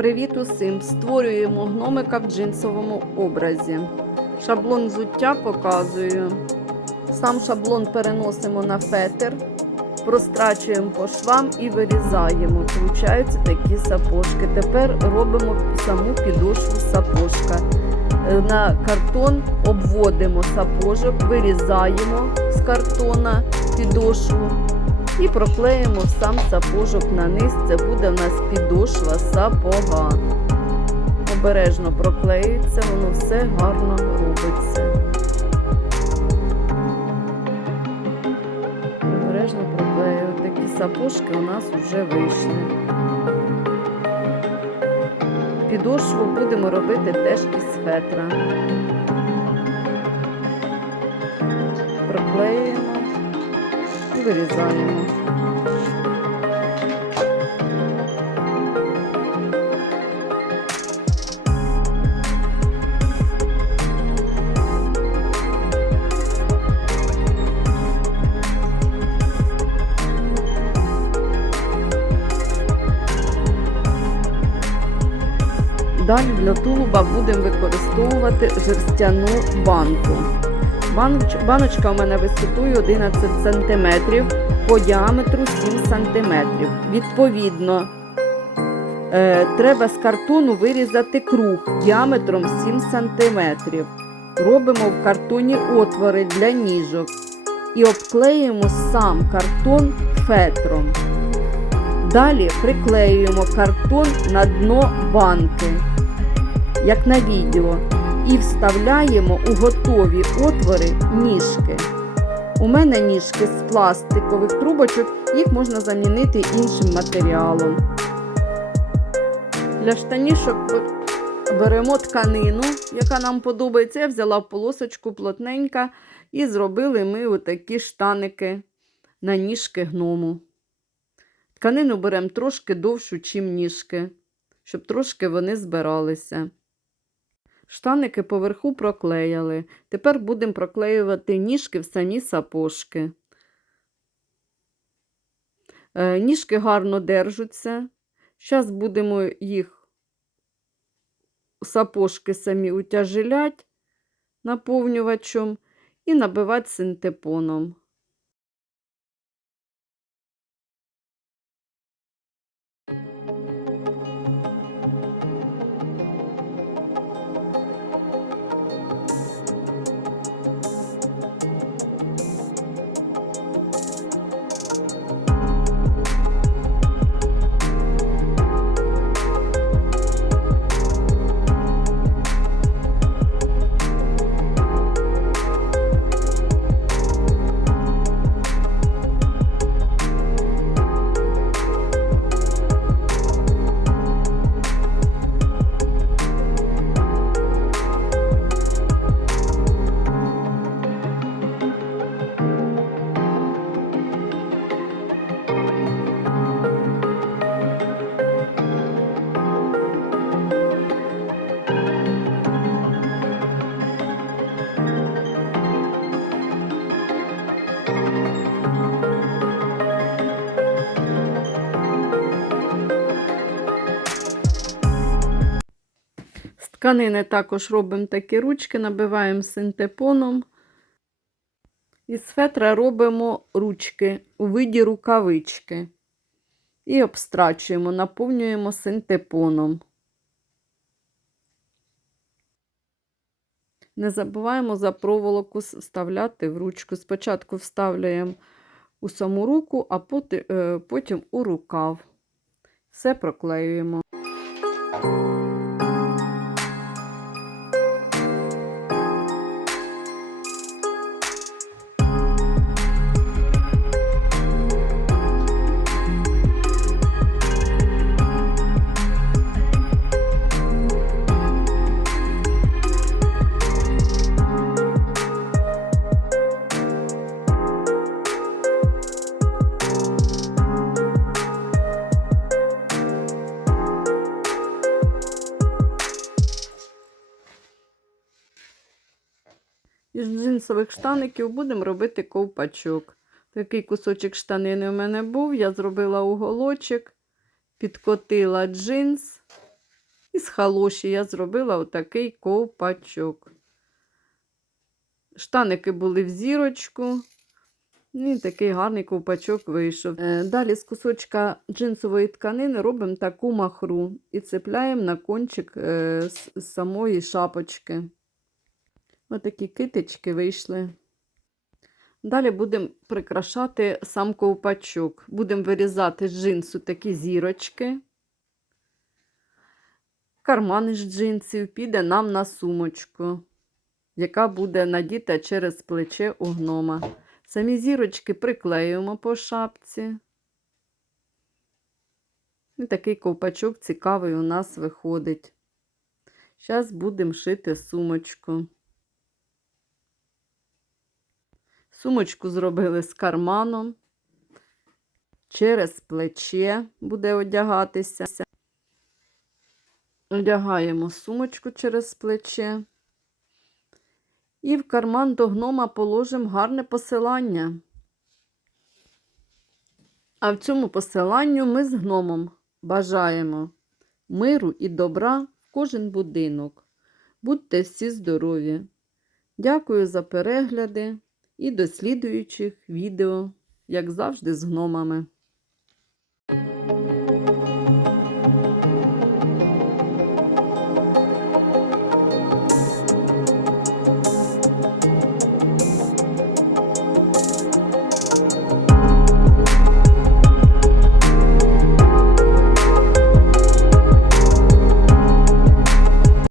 Привіт усім! Створюємо гномика в джинсовому образі. Шаблон взуття показую. Сам шаблон переносимо на фетр, прострачуємо по швам і вирізаємо. Получаються такі сапожки. Тепер робимо саму підошву сапожка. Е, На картон обводимо сапожок, вирізаємо з картона підошву і проклеїмо сам сапожок на низ. Це буде в нас підошва сапога. Обережно проклеюється, воно все гарно робиться. Обережно проклею. Такі сапожки у нас вже вийшли. Підошву будемо робити теж із фетра. Вирізаємо. Далі для тулуба будемо використовувати жерстяну банку. Баноч- Баночка у мене висотою 11 см, по діаметру 7 см. Відповідно, е, треба з картону вирізати круг діаметром 7 см. Робимо в картоні отвори для ніжок і обклеюємо сам картон фетром. Далі приклеюємо картон на дно банки, як на відео, і вставляємо у готові отвори ніжки. У мене ніжки з пластикових трубочок, їх можна замінити іншим матеріалом. Для штанішок беремо тканину, яка нам подобається. Я взяла полосочку плотненька і зробили ми отакі штаники на ніжки гному. Тканину беремо трошки довшу, чим ніжки, щоб трошки вони збиралися. Штаники поверху проклеяли. Тепер будемо проклеювати ніжки в самі сапожки. Е, ніжки гарно держаться. Зараз будемо їх сапожки самі утяжелять наповнювачем і набивати синтепоном. Тканини також робимо такі ручки, набиваємо синтепоном. Із фетра робимо ручки у виді рукавички. І обстрачуємо, наповнюємо синтепоном. Не забуваємо за проволоку вставляти в ручку. Спочатку вставляємо у саму руку, а е, потім у рукав. Все проклеюємо. Із джинсових штаників будемо робити ковпачок. Такий кусочок штанини у мене був, я зробила уголочок, підкотила джинс Із халоші я зробила отакий ковпачок. Штаники були в зірочку. І такий гарний ковпачок вийшов. Е, Далі з кусочка джинсової тканини робимо таку махру і цепляємо на кончик е, з з самої шапочки. Отакі китички вийшли. Далі будемо прикрашати сам ковпачок. Будемо вирізати з джинсу такі зірочки. Карман із джинсів піде нам на сумочку, яка буде надіта через плече у гнома. Самі зірочки приклеюємо по шапці. І такий ковпачок цікавий у нас виходить. Зараз будемо шити сумочку. Сумочку зробили з карманом. Через плече буде одягатися. Одягаємо сумочку через плече. І в карман до гнома положимо гарне посилання. А в цьому посиланню ми з гномом бажаємо миру і добра в кожен будинок. Будьте всі здорові! Дякую за перегляди і до слідуючих відео, як завжди, з гномами.